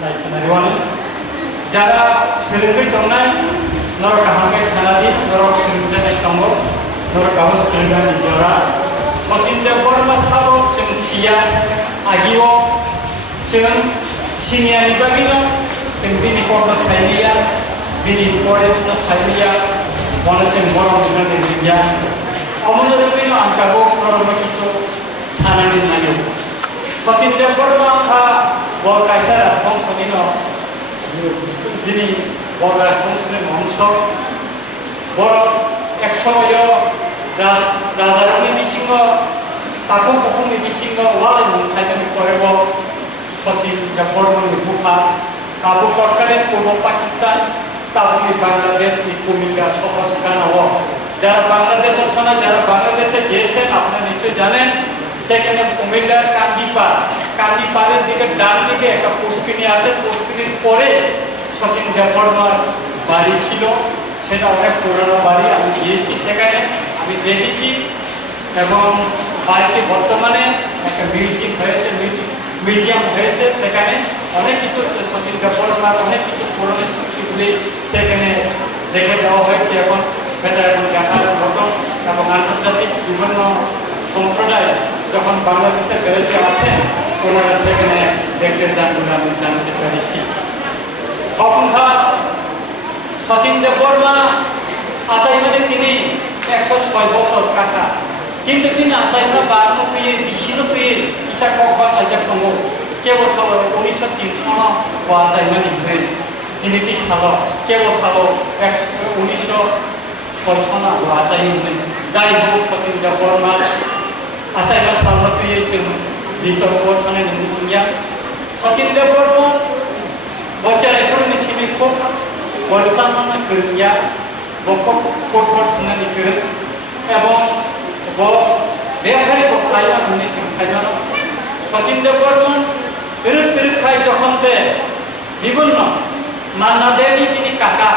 सायख'नायावनो Zara सोलोंबाय दंनाय नरकाहांबाय थानानै नरक सोलोंजानाय दङ नरकाबो सोलोंनानै जरा सचिनदेव बर्मा साबो जों सिया आगियो जों सिनियानि बागैनो जों बिनि कर्म सायनिया बिनि फरेस्टनो सायनिया मानो जों बर' होननानै बुंया अमनो रोखैनो आंखाबो कर्म किसु सानानै नायो सचिनदेव बर्मा हा बर कायसारा बंशनिनो बिनि बर राजबंशनि वंश बर एक समय राजानि बिसिंग ताकु कुकुमनि बिसिंग वाले मुंखायनि परेबो सचिनदेव बर्मानि बुफा ताबु तत्कालीन पूर्व पाकिस्तान ताबुनि बांलादेशनि कुमिल्ला शहर गानाव যারা বাংলাদেশের থানা যারা বাংলাদেশে গিয়েছেন আপনারা নিশ্চয়ই জানেন সেখানে কুমিল্লার কান্দিপাড়ের দিকে ডান দিকে একটা পুষ্কিনি আছে পুষ্কিনির পরে সচিনদেব বর্মার বাড়ি ছিল সেটা অনেক পুরনো বাড়ি আমি গিয়েছি সেখানে আমি দেখেছি এবং বাড়িটি বর্তমানে একটা মিউজিয়াম হয়েছে সেখানে অনেক কিছু সচিনদেব বর্মার অনেক কিছু পুরনো স্মৃতিগুলি সেখানে রেখে দেওয়া হয়েছে এখন সেটা এখন দেখার মতো এবং আন্তর্জাতিক বিভিন্ন সম্প্রদায় যখন বাংলাদেশে বেড়াতে আসেন ওনারা সেখানে দেখতে যান বলে আমি জানতে পেরেছি তখনকার সচিনদেব বর্মা আসাই মানে তিনি 106 বছর কাকা কিন্তু তিনি আসাই না 92 ইসা কবা আজাক দङ কেবল 1903 সন আসাই মানে হয়ে তিনি কি সাল কেবল সাল 1906 সনা আসাই মানে যাই হোক সচিনদেব বর্মা আসাই না সালতে जों বিতর্ক থানে নুজুয়া সচিনদেব বর্মা বচারাইफोरनि सिबिखौ বরসামানা করিয়া বকক কোটকট থানাनि गोरों এবং বেখারি বখাইয়া होननानै जों सायना সচিনদেব বর্মা गोरों যখন বে বিভিন্ন মান্নাদেবী তিনি কাকা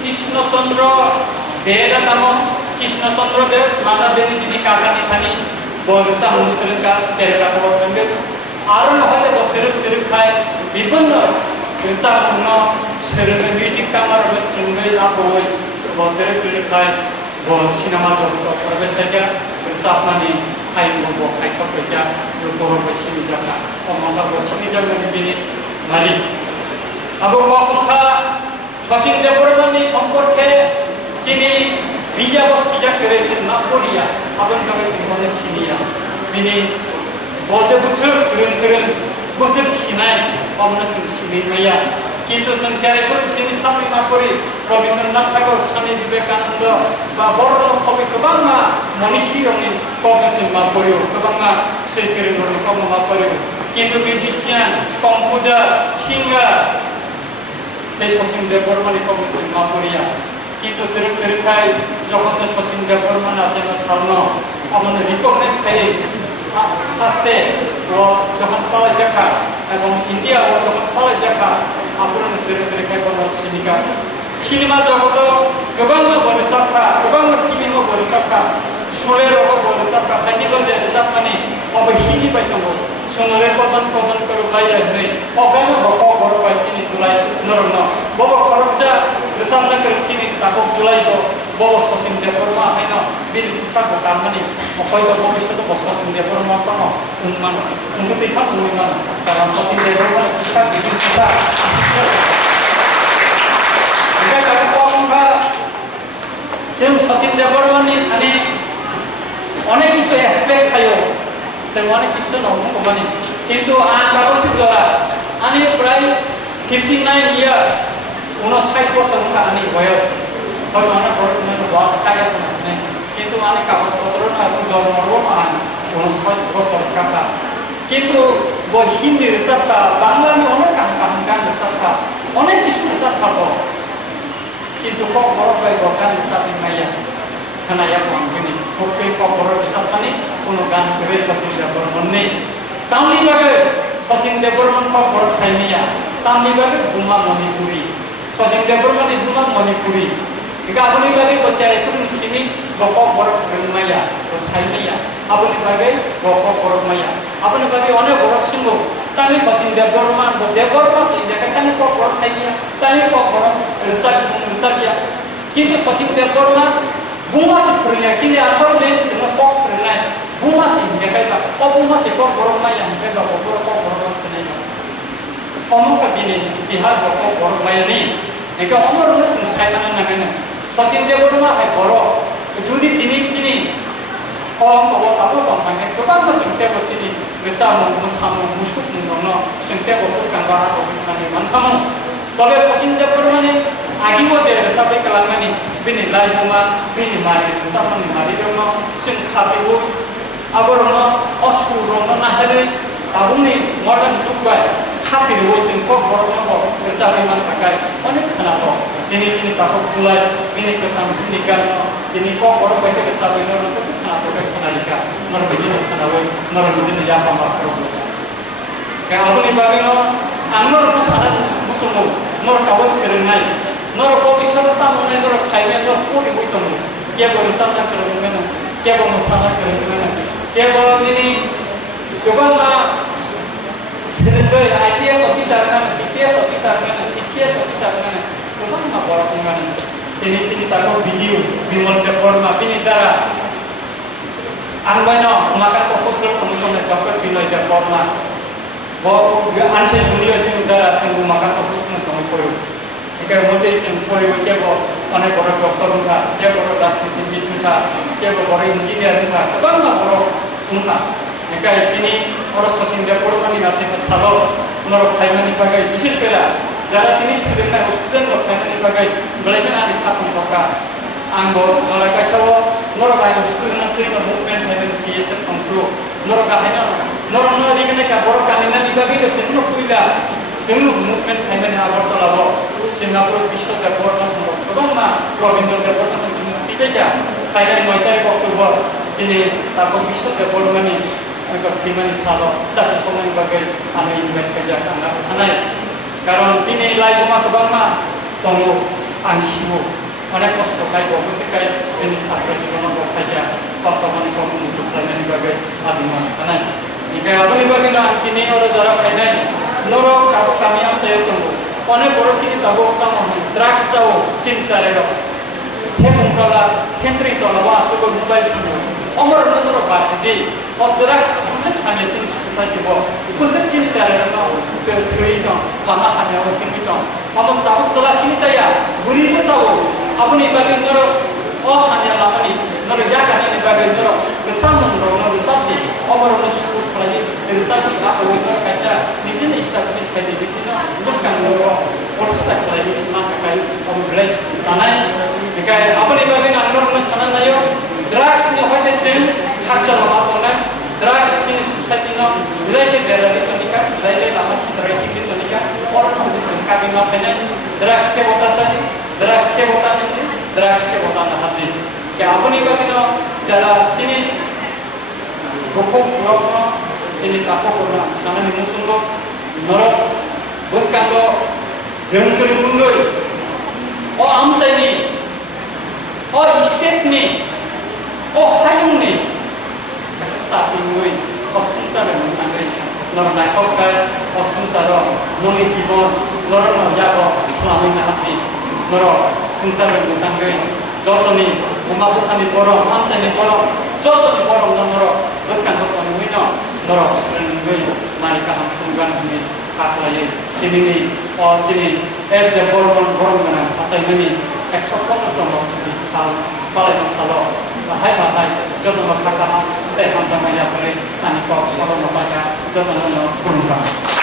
কৃষ্ণচন্দ্র দেব নামক কৃষ্ণচন্দ্র দেব মান্নাদেবী তিনি কাকা নিখানি বরসা মুসলিমকা তেরকা বলতেন আরো নহলে গোরো খায় বিভিন্ন রসাপূর্ণ সেরনে মিউজিক কামার বস্ত্রঙ্গই আপই গোরো খায় সিনেমা জগত প্রবেশ থেকে রসাপনানি খাইবো খাইসকা বড় বসিনি জায়গা অমঙ্গল বসিনি জায়গানি বিনি মালিক আবু কখা সচিনদেব বর্মানি সম্পর্কে যিনি বিজাব সিজা করেছেন না পড়িয়া আপন কাছে সিনে সিনিয়া বিনি বজে বছর গোरों বছর সিনাই অমন সিনিমাইয়া কিন্তু সংসারের সিনি সাপি না করি রবীন্দ্রনাথ ঠাকুর স্বামী বিবেকানন্দ বা বড় কবি গোबां মনীষী রঙে কবিজন মা পড়িও গোबां সৈকের কম মা পড়িও কিন্তু মিউজিশিয়ান কম্পোজার সিঙ্গার সেই সচিনদেব বর্মানি কবিজন মা পড়িয়া কিন্তু তেরকাই যখন সচিনদেব বর্মা আছে না সারন অমন রিকগনাইজ করে আস্তে ও যখন পাওয়া যাকা এবং ইন্ডিয়া ও যখন পাওয়া যাকা আপনার তেরকাই বড় সিনেমা জগত গোबां বরসাফা গোबां ফিল্ম বরসাফা সুরের বরসাফা খাসিগঞ্জে রসাফানি অবহিনি পাইতাম সোনরে পদন করে বাইয়া হই অগানো বক বড় পাইছিনি জুলাই নরন বব খরচা রসাফনা করছিনি তাকো জুলাই বব সচিনদেব বর্মা হাইন বিল সাক তারমানি অকয়তো ভবিষ্যৎ সচিনদেব বর্মা কোন উন্মান উন্নতি খান উন্মান কারণ সচিনদেব বর্মা সাক বিশিষ্টতা এটা কারণটা जों সচিনদেব বর্মানি খানি অনেক কিছু অ্যাসপেক্ট খায়ো जों অনেক কিছু নবমানি কিন্তু কাগজে দ্বারা আমি প্রায় 59 ইয়ার্স 59 বছর আমি বয়স হয়তো অনেক বয়স কায়া না কিন্তু অনেক কাগজপত্র না এবং জন্মও মান 59 বছর কাকা কিন্তু হিন্দি রেসাপটা বাংলানি অনেক কাহান রেসাপটা অনেক কিছু রেসাপটা কিন্তু kok boro kay bokan sapi maya kana ya ko ngini kok boro sapani kono gan kere Sachindev Burman nei tamni bage Sachindev Burman kok boro saimiya tamni bage Buma Manipuri Sachindev Burman Buma Manipuri ika apni bage bachare kun sini kok boro maya ko saimiya apni bage kok boro maya apni bage one boro singo tani sosin deborma sih dia tani kok borok saya tani kok borok rusak ya কিন্তু sosin deborma bunga sih pernah cini asal deh semua kok pernah bunga sih dia kayak bunga sih kok borok maya kayak borok sini omong kabini pihak kok borok maya nih Eka omor rumah sih sekali tangan namanya sosin deborma kayak borok jadi ini cini bawa tahu bangkangnya kebang masih tebo cini bersama musuh mengono sing tebo buskan barat atau kami mankamu kalau sosin deborma nih agi wajah sampai kelangan nih bini lai bunga bini mari bersama nih mari rumah sing kapibu aborno osuro nahari tabung nih modern juga kapi wajah kok borno bersama man pakai onek kenapa ini sini takut mulai ini kesam ini kan ini kok orang baik kesam ini orang kesam kenapa kayak kenalika orang begini kenapa orang begini ya apa problem kayak aku nih bagaimana anor masalah musuhmu nor kawas kerenai nor kau bisa tamu nih nor saya nor kau ibu itu dia baru sana kerenai dia baru masalah kerenai dia baru ini coba lah sebenarnya IPS officer kan IPS officer kan ICS officer kan Tuhan nak borak dengan ini sini tahu video bimol deforma ini darah anggapnya makan fokus ke teman-teman dokter bimol deforma bahwa anse junior itu darah cenggu makan fokus ke teman koyo jika model cenggu koyo dia bahwa anak orang dokter enggak dia orang dasar tinggi enggak dia orang engineer enggak Tuhan nak borak enggak jika ini orang sosin deforma ini nasi masalah menurut saya ini bagai bisnis kira Jara ini sebenarnya student loh karena ini bagai belajar ada kata mereka anggo mereka sawo mereka yang student nanti movement dengan biasa kontrol mereka hanya mereka ini kan borok kalian ini bagai itu semua movement dengan awal terlalu Singapura bisa terbuat semua kalau mah Robinson terbuat semua tidak aja kayak yang mereka waktu buat sini takut bisa terbuat mana mereka terima salah jadi semua bagai anu invest kerja anak Karena ini lain rumah kebang mah tunggu ansiu, mana kos tokai bawa sekai ini sampai juga mau kerja, pasangan kamu untuk kalian sebagai adiman. Karena jika apa nih bagaimana kini orang jarak kainan, noro kami am saya tunggu. Mana boros ini tahu kamu drugs tahu cincare lo, hemung kala kentri to lawa suku mobile tunggu. Omor noro bati, drugs kusik hanya cint society bo, kusik cincare lo. Itu, lama hanya working itu. Kamu tahu setelah sini saya beri tahu. Apa nih bagi noro? Oh hanya lama nih. Noro jaga nih bagi noro. Bersama noro bersama. Orang noro suku lagi bersama. Apa itu kaca? Di sini status kayak di sini. Bukan noro. Orang status lagi maka kayak kamu belajar. Karena jika apa nih bagi noro sana nayo. Drugs nih apa itu? Kacau apa nih? Drugs ini society no, related dari itu nikah, dari lama sih dari itu nikah, orang itu sengkaki ngapain? Drugs ke botasan, drugs ke botan hati. Kayak apa nih bagi no, cara sini, rokok, sini takut pernah, sekarang ini musuh lo, norok, bos kanto, dengkul mundur, oh amsa ini, oh step nih, oh hayung nih. Sapi mui, osungsar yang sangat, nor naikkan osungsar, nori jibon, nor menjaga Islami hati, nor sungsar yang sangat, jodoh ni, umat kami borong, amsa ni borong, jodoh ni borong nor, terus kan borong mui nor sering mui, mereka hampungan mui, hak lagi, ini ni, oh sini, SD borong mana, asal ini, ekspor itu masih hal, kalau masalah. Bahai, jodoh mereka kan, hamzah maya boleh, tani kok, kalau mereka jodoh kurang.